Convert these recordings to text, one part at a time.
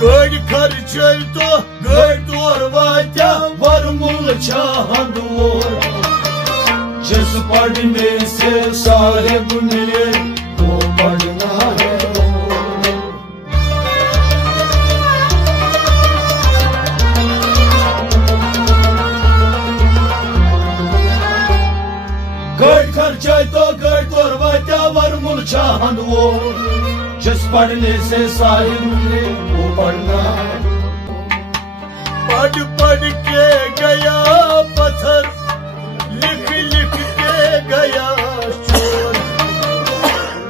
गड़ खर्चे तो गड़ तोर वात्या वरमुल चाहत वोर जिस पढ़ने से साहिब मिले वो पढ़ना है गड़ खर्चे तो गड़ तोर वात्या वरमुल चाहत वोर जिस पढ़ने से साहिब मिले वो पढ़ना है पढ़ पढ़ के गया पत्थर लिख लिख के गया चोर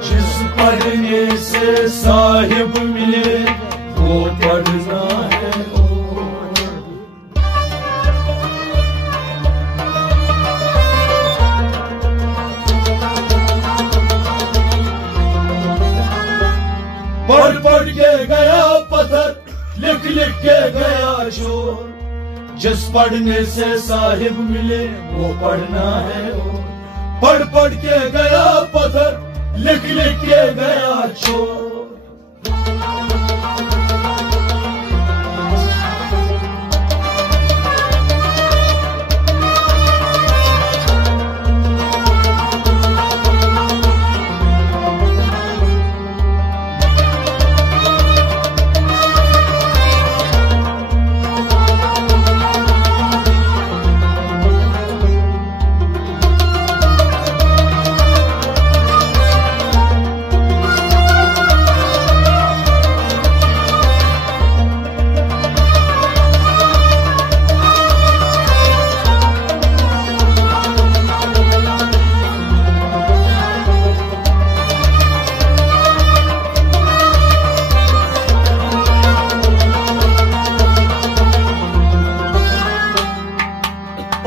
जिस पढ़ने से साहिब मिले वो पढ़ना है पढ़ पढ़ के गया पत्थर लिख लिख के गया चोर जिस पढ़ने से साहिब मिले वो पढ़ना है पढ़ पढ़ के गया पत्थर लिख लिख के गया चोर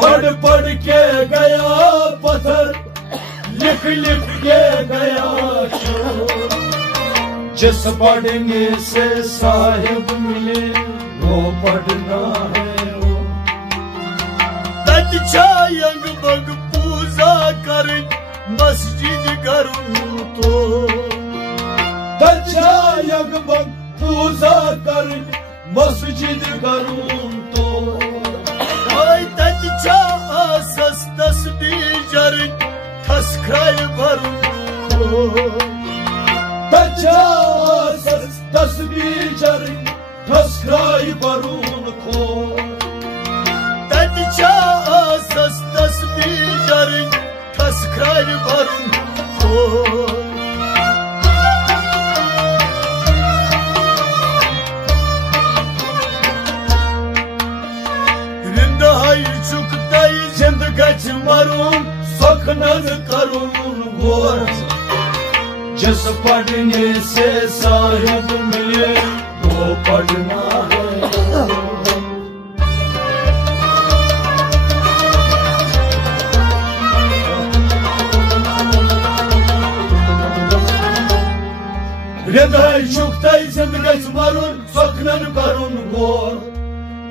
पढ़ पढ़ के गया पत्थर लिख लिख के गया चोर जिस पढ़ने से साहिब मिले वो पढ़ना है तत्छायंग बग पूजा कर मस्जिद करूं तो तत्छायंग बग पूजा कर मस्जिद करूं तो तस्बीर जरिन ठसख्राय भरुन तस्बीर जरिन ठसख्राय भरुन खो तस्बीर जरिन ठसख्राय भरुन खो जिंद गच मरून सखनन करून गोर जिस पढ़ने से साहिब मिले वो पढ़ना है हृदय चुकते जिंद गच मरून सखनन करून गोर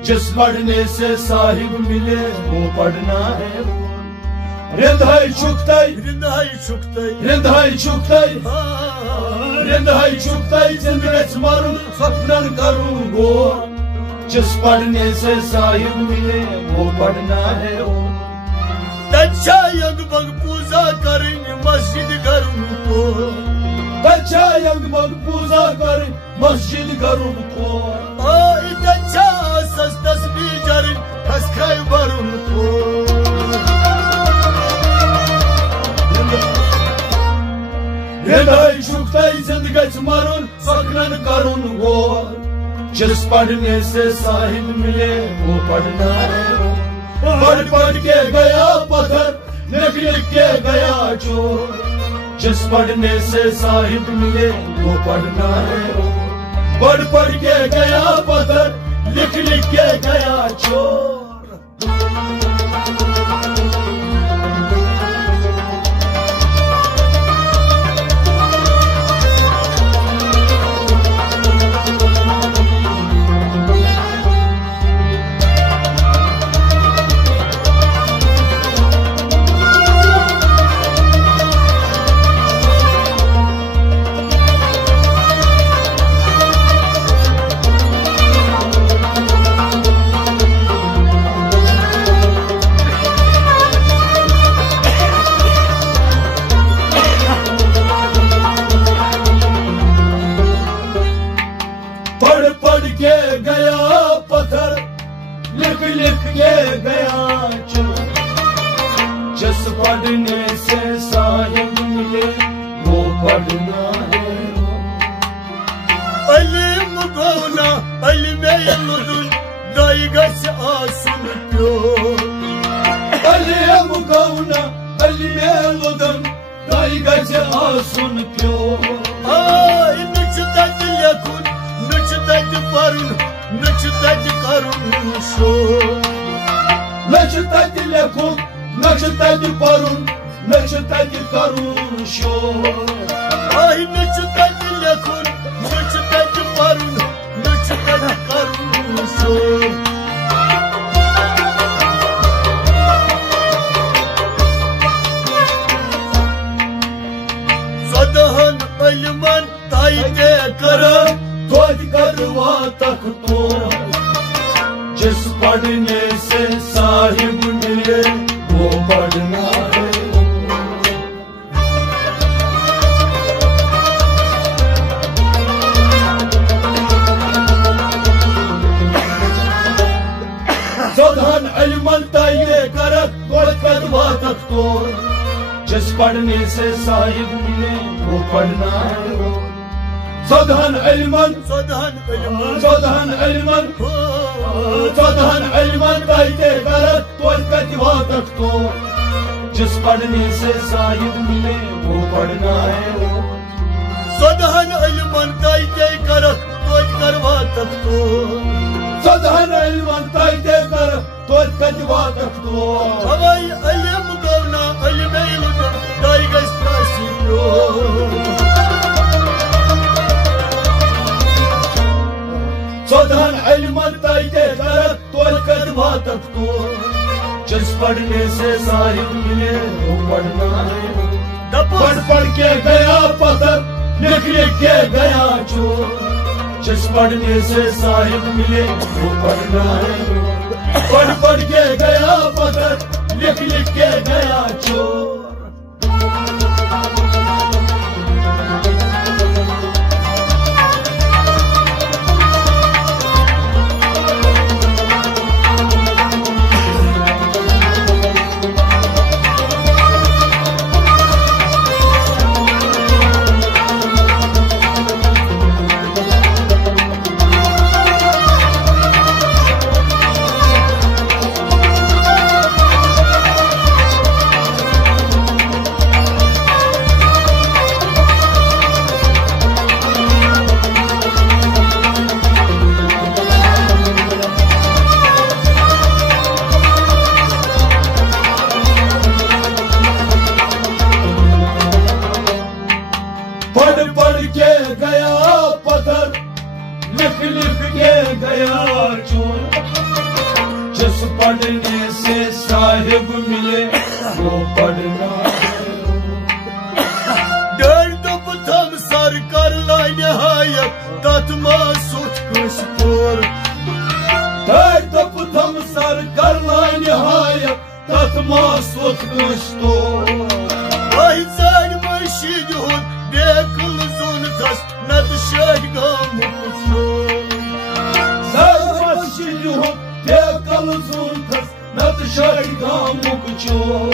जिस पढ़ने से साहिब मिले वो पढ़ना है हृदय चुकते हृदय चुकते हृदय चुकते हृदय चुकते जिंदगी मारूं सपनन करूं गो जिस पढ़ने से साहिब मिले वो पढ़ना है तच्छा यगमग पूजा करें मस्जिद करूं को तच्छा यगमग पूजा करें मस्जिद करूं को तच्छा तस्बीर जरिन ठसख्राय भरुन को हृदय चुकते जिंदगी मारूं सपनन करूं गो जिस पढ़ने से साहिब मिले वो पढ़ना है पढ़ पढ़ के गया पत्थर लिख लिख के गया चोर जिस पढ़ने से साहिब मिले वो पढ़ना है पढ़ पढ़ के गया पत्थर लिख लिख के गया चोर पढ़ पढ़ के गया पत्थर, लिख लिख के गया चोर। जिस पढ़ने से साहिब मिले वो पढ़ना है। अलिम गौना अलिमे लुदुन दाई गछ आसुन प्योर। अलिम गौना अलिमे लुदुन दाई गछ आसुन प्योर। नच तत लेखुन नच तत परुन नच तत करुन शोर। नच तत लेखुन नच तत परुन नच तत करुन शोर। नच तत लेखुन नच तत परुन नच तत करुन शोर। सदहन अलिमन ताई के कर तोज करवा तक तोर। जिस पढ़ने से साहिब मिले वो पढ़ना है। सदहन अलिमन ताई के कर तोज करवा तक तोर। जिस पढ़ने से साहिब मिले वो पढ़ना है। सदहन अलिमन सदहन अलिमन सदहन अलिमन सदहन अलिमन ताइते करत तोज कतिवा तक तो। जिस पढ़ने से साहिब मिले वो पढ़ना है। सदहन अलिमन ताइते करत तोज करवा तक तो। सदहन अलिमन ताइते करत तोज कतिवा तक तो। हवाई अलिम गौना अलिमे लुदुन दाई गछ आसुन प्योर। सदहन अलिमन ताइते करत तोज कतिवा तक तो। जिस पढ़ने से साहिब मिले वो पढ़ना है। पढ़ पढ़ के गया पत्थर, लिख लिख के गया चोर। जिस पढ़ने से साहिब मिले वो पढ़ना है। पढ़ पढ़ के गया पत्थर, लिख लिख के गया चोर। पढ़ पढ़ के गया पत्थर, लिख लिख के गया चोर। जिस पढ़ने से साहिब मिले वो पढ़ना है। डेढ़ दुप थम सर कर लाई नहायत तत मासुत कुछ तोर। डेढ़ दुप थम सर कर लाई नहायत तत मासुत कुछ तोर। जान मशीद हुन बेकल जुन थस नत शाह गामुक चोर। जान मशीद हुन बेकल जुन थस नत शाह गामुक चोर।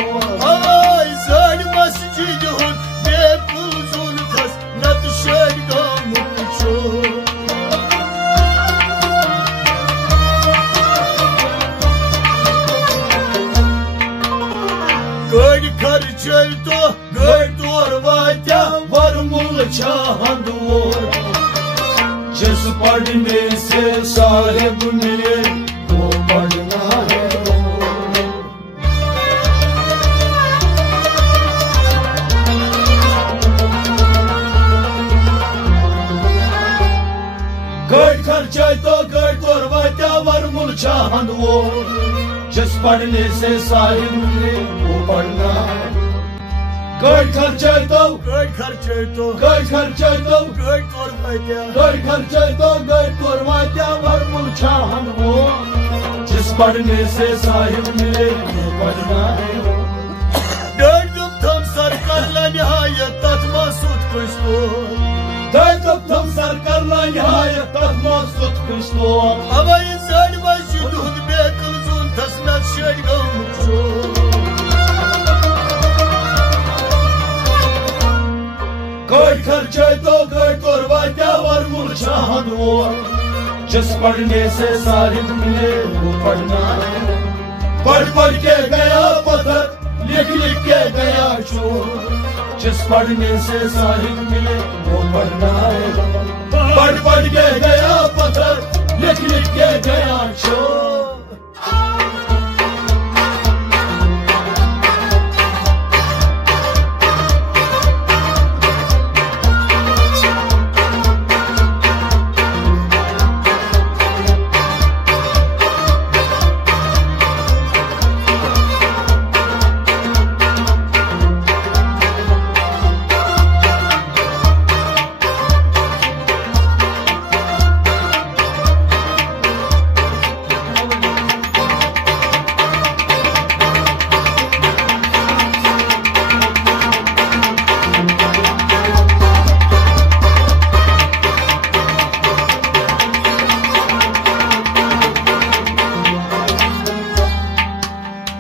जान मशीद हुन बेकल जुन थस नत शाह गामुक चोर। गड़ खर्च तो गड़ तोर वात्या वरमुल चाहंद और। जिस पढ़ने से साहिब मिले वो पढ़ना है। गड़ खर्चा तो गड़ तोर वात्या वरमुल चाहंद और। जिस पढ़ने से साहिब मिले वो पढ़ना है। गड़ खर्चा तो गड़ खर्च तो गड़ खर्चा तो गड़ तोर वात्या गड़ खर्चा तो गड़ तोर वात्या वरमुल चाहंद वो। जिस पढ़ने से साहिब मिले वो पढ़ना है। डेढ़ दुप थम सर कर ला नहायत तत मासुत कुछ तोर। डेढ़ दुप थम सर कर ला नहायत तत Kristo. Ama insan başı duhd bekılzun tasnat şergamço. Kar खर्चे तो कर करवाता और मुरझान वो जिस पढ़ने से साहिब मिले वो पढ़ना है पढ़ पढ़ के गया पत्थर लिख लिख के गया चोर जिस पढ़ने से साहिब मिले वो पढ़ना है पढ़ पढ़ के गया पत्थर लिख लिख के गया चोर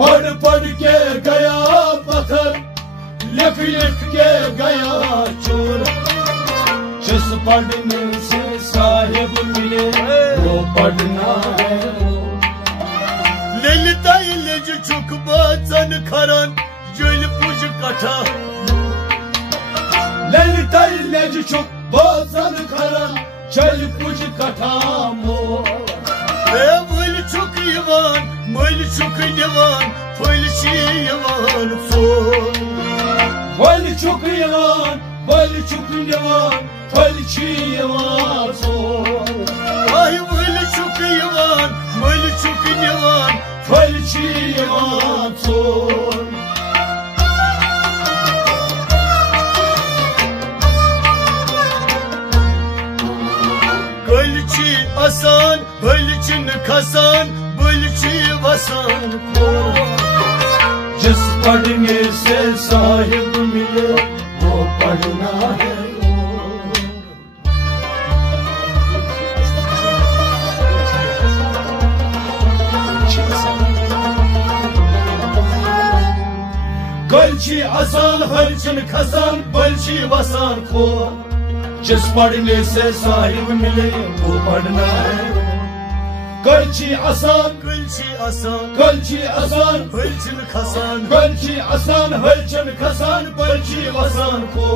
पढ़ पढ़ के गया पत्थर लिख लिख के गया चोर जिस पढ़ने से साहिब मिले वो पढ़ना है Lelita ileci çok bazen karan Gül pucu kata Lalita इलेज çok bazen karan çel puç katamo Böyle çok yavan, böyle çok yavan Böyle şey yavan son Vali çok yaman vali çok yaman vali yaman son Ay böyle çok yavan, böyle çok yavan vali yaman son Gölçi asan, bölçin kasan Bölçi vasan kor जिस पढ़ने से साहिब मिले वो पढ़ना है गलची आसान हलचन खसान बलची वसान खो जिस पढ़ने से साहिब मिले वो पढ़ना है गलची आसान Gölçi asan, गलची आसान bölçin kasan गलची आसान हलचन खसान बलची वसान खो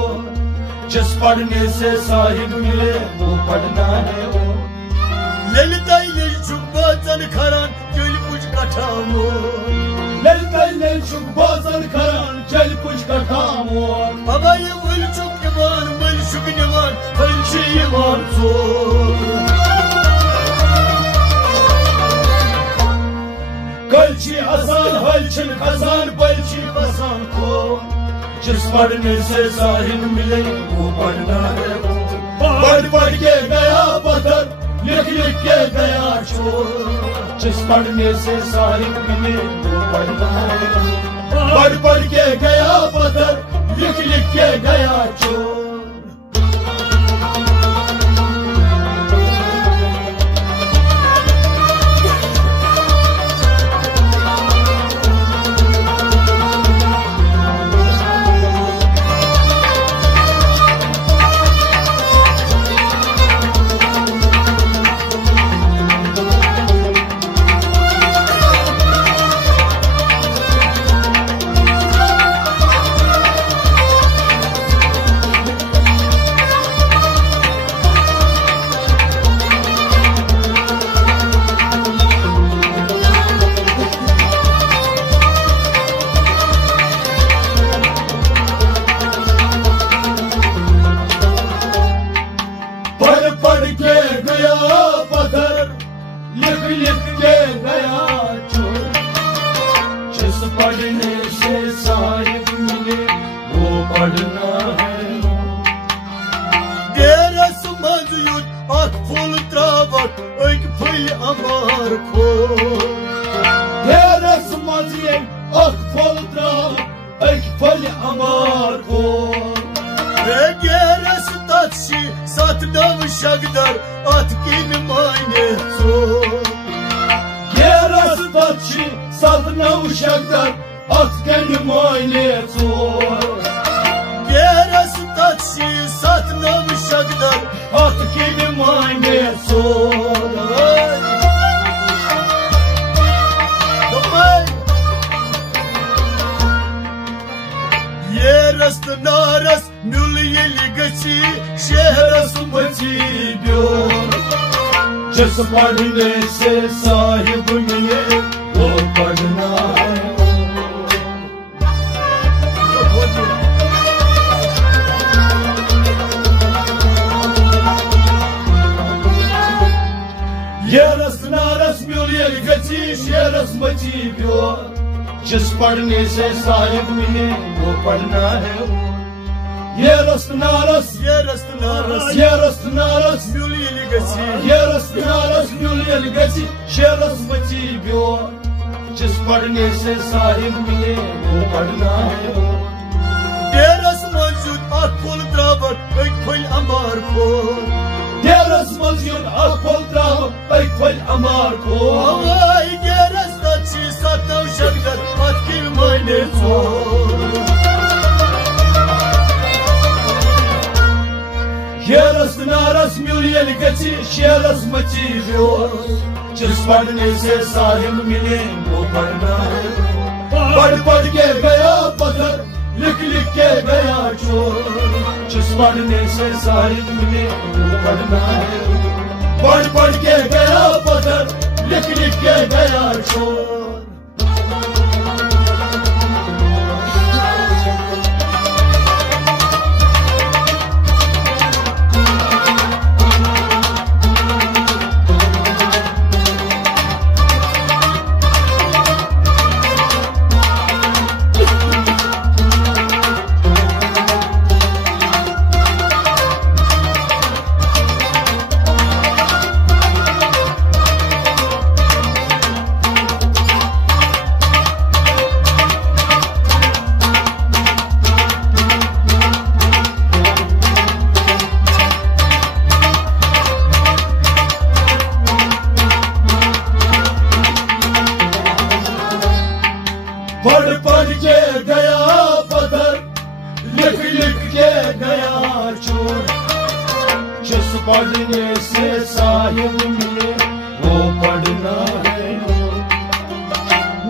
जिस पढ़ने से साहिब मिले वो पढ़ना है Lelita ileci çok bazen karan Gül pucu kata Lalita ले चुक बाजार करान चल कुछ का काम हो Ama ya böyle çok yavan, böyle çok yavan Böyle şey yavan son गलची आसान हलचन खसान बलची वसान को जिस पढ़ने से साहिब मिले वो पढ़ना है पढ़ पढ़ के गया पत्थर लिख लिख के गया चोर जिस पढ़ने से साहिब मिले वो पढ़ना है पढ़ पढ़ के गया पत्थर लिख लिख के गया चोर पढ़ के गया पत्थर लिख लिख के गया चोर जिस पढ़ने से साहिब मिले वो पढ़ना है Deras maziyut ak fol travak Ök fil amar kor Deras maziyem ak foldra ek fal amar ko Ve deras tatşi sat dav şagdar At kim mayne चोर ये रस्ता सदनौ शक्दर अतकन मायने चोर ये रस्ता सदनौ शक्दर अतकन मायने चोर ये रस्त नारस म्युल येली गची शहरस मची ब्योर जिस पढ़ने से साहिब मिले वो पढ़ना है ये रस नारस म्युल येली गची शहरस मची ब्योर जिस पढ़ने से साहिब मिले वो पढ़ना है ये रस्त नारस ये रस्त नारस ये रस्त नारस म्युल येली गची ये रस्त नारस म्युल येली गची शहरस मची ब्योर जिस पढ़ने से साहिब मिले वो पढ़ना है तेरस मौजूद अखुल द्रावट अखुल अमार को तेरस मौजूद अखुल द्रावट अखुल अमार को हवाई के रास्ता छी सतौ शक्दर अतकिन मायने चोर ये रस नारस म्युल येली गची शहरस मची ब्योर जिस पढ़ने से साहिब मिले वो पढ़ना है पढ़ पढ़ के गया पत्थर लिख लिख के गया चोर जिस पढ़ने से साहिब मिले वो पढ़ना है पढ़ पढ़ के गया पत्थर लिख लिख के गया चोर पढ़ पढ़ के गया पत्थर लिख लिख के गया चोर जिस पढ़ने से साहिब मिले वो पढ़ना है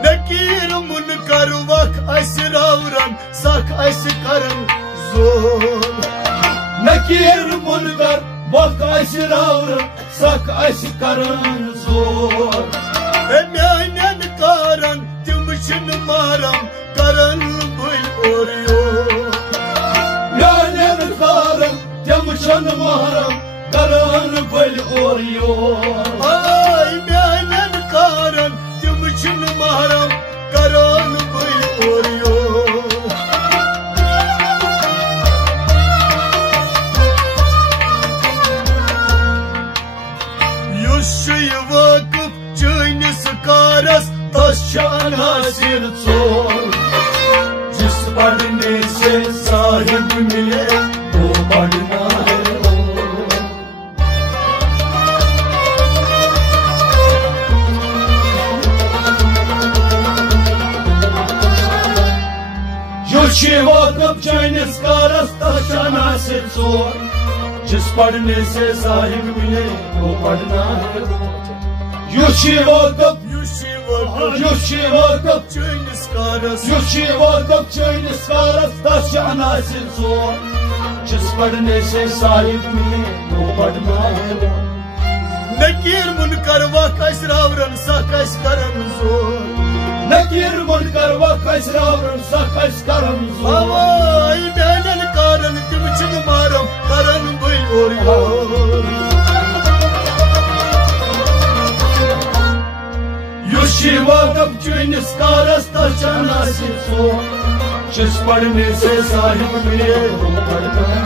नकीर मुनकर वक असरावरन सख अस करन जोर नकीर मुनकर वक असरावरन सख अस करन जोर म्यानन कारण तिम मारम करन बुल ओरियो म्यानन कारण तिम मारम करन बुल ओरियो हाय म्यानन कारण तिम मारम करन बुल ओरियो युश वकफ चैनिस कारस तशान हासिल चोर जिस पढ़ने से साहिब मिले वो पढ़ना है युशी वकफ चैनिस कारस तशान हासिल चोर जिस पढ़ने से साहिब मिले वो पढ़ना है युशी वकफ चैनिस कारस युशी वकफ चैनिस कारस तशान हासिल चोर जिस पढ़ने से साहिब मिले वो पढ़ना है नकीर मुनकर वक असरावरन सख अस करन जोर नकीर मुनकर वक असरावरन सख अस करन जोर हवाई म्यानन कारण तिम मारम करन बुल ओरियो युशी वकफ चैनिस कारस तशान हासिल चोर जिस पढ़ने से साहिब मिले वो पढ़ना है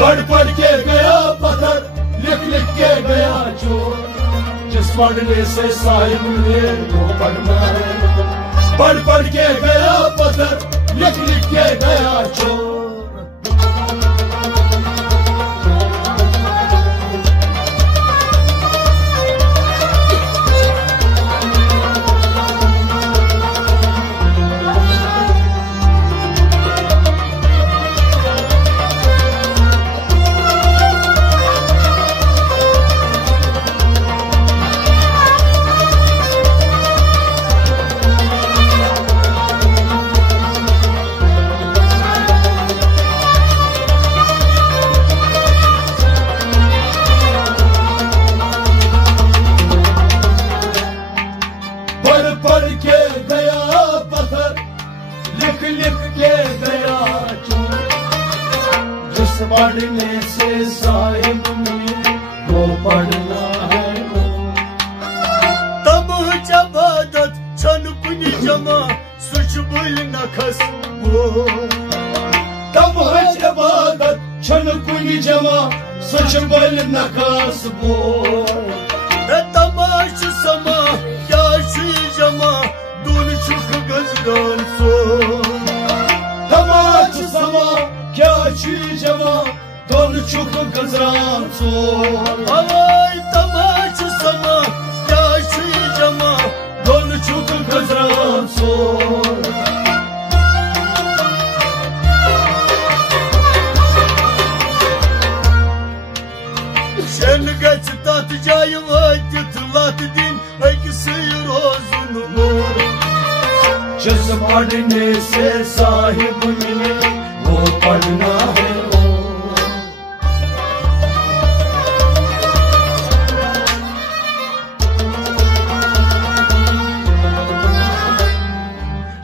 पढ़ पढ़ के गया पत्थर लिख लिख के गया चोर जिस पढ़ने से साहिब मिले वो पढ़ना है पढ़ पढ़ के गया पत्थर लिख लिख के गया चोर कुल नखस वो तमहच इबादत छन कुनि जमा सच बल नखास बो तमाश समा क्या जमा दून छुक गजदान सो तमाश समा क्या जमा दोन छुक गजरान सो हवाई तमाश समा क्या जमा दोन छुक गजरान सो Şen geç tat jay vakit lat din ekisi rozun mor जिस पढ़ने से साहिब मिले वो पढ़ना है ओ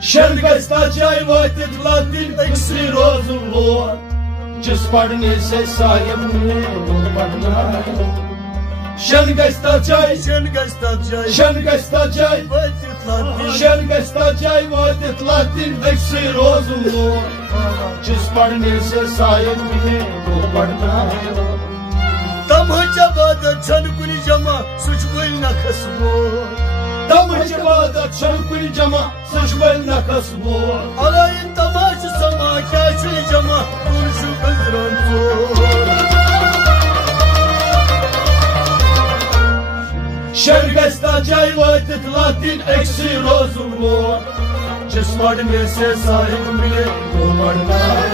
शर्म गस्ता जाय वातित लातिन एक्सी रोज़ुन लोर जिस पढ़ने से साहिब मिले वो पढ़ना है शर्म गस्ता जाय Şen geç tat jay शर्म गस्ता जाय vakit lat din शर्म गस्ता जाय वातित लातिन एक्सी रोज़ुन लोर जिस पढ़ने से साहिब मिले वो पढ़ना है Tam hacabada çan kuni jama suç bul nakas wo तम इबादत छन कुनि जमा सच बल नखस वो Alayın tamaş sama क्या jama दून şu gazran so शर गस्ता जाय वातित लातिन एक्सी रोज़ुन लोर जिस पढ़ने से साहिब मिले वो पढ़ना है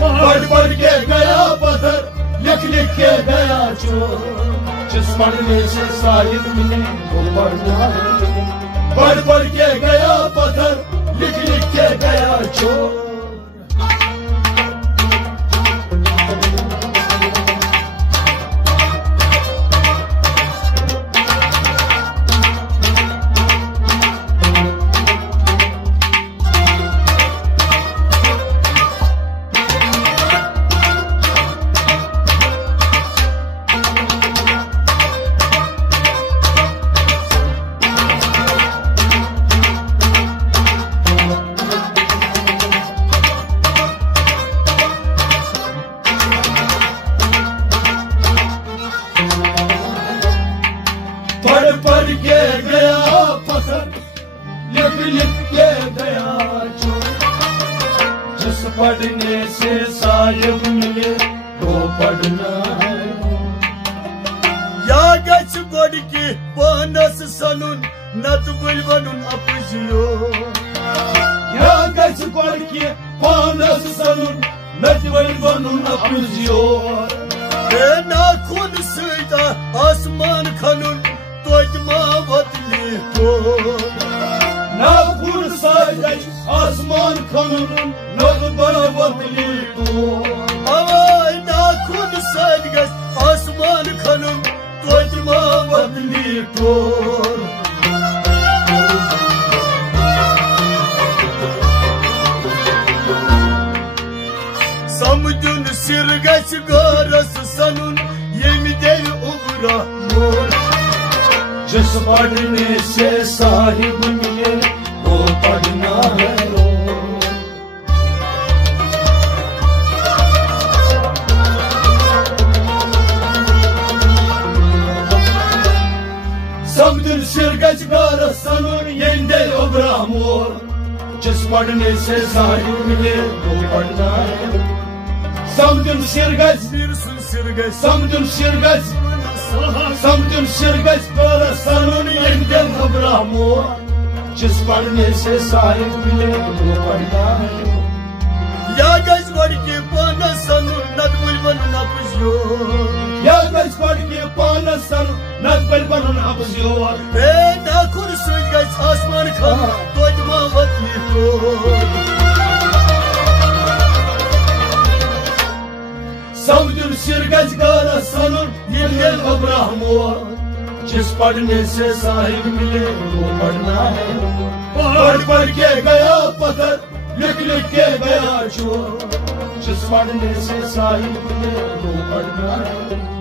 पढ़ पढ़ के गया पत्थर लिख लिख के गया चोर जिस पढ़ने से साहिब मिले वो पढ़ना है पढ़ पढ़ के गया पत्थर लिख लिख के गया चोर पढ़ पढ़ के गया पत्थर लिख लिख के गया चोर जिस पढ़ने से साहिब मिले वो पढ़ना है Ya geç godki panas sanun nat bulvanun apjiyo या गच पढ़ के पानस सनुन नटवल बनून अपजियोर Na kun sıyda asman kanun Toydma vatli to ना गुण साजच आसमान खनुन नग बरावतली तो Avay na kun saygas asman kanun Toydma vatli to Samudun sirgaç garas sanun Yemi der ubra mor जिस पढ़ने से साहिब मिले वो पढ़ना है समदुल सिरगच गार सनुन येंदे ओब्रामोर जिस पढ़ने से साहिब मिले वो पढ़ना है समदुल सिरगच Nirsun sirgaç समदुल सिरगच समदुल सिरगच गार सनुन येंदे ओब्रामोर जिस पढ़ने से साहिब मिले वो पढ़ना है Ya geç godki panas sanun nat bulvanun apjiyo या गच पढ़ के पानस सनुन नटवल बनून अपजियोर Na kun sıygaç asman kanun Toydma vatli to समदुल सिरगच गार सनुन येंदे ओब्रामोर जिस पढ़ने से साहिब मिले वो पढ़ना है पढ़ पढ़ के गया पत्थर लिख लिख के गया चोर जिस पढ़ने से साहिब मिले वो पढ़ना है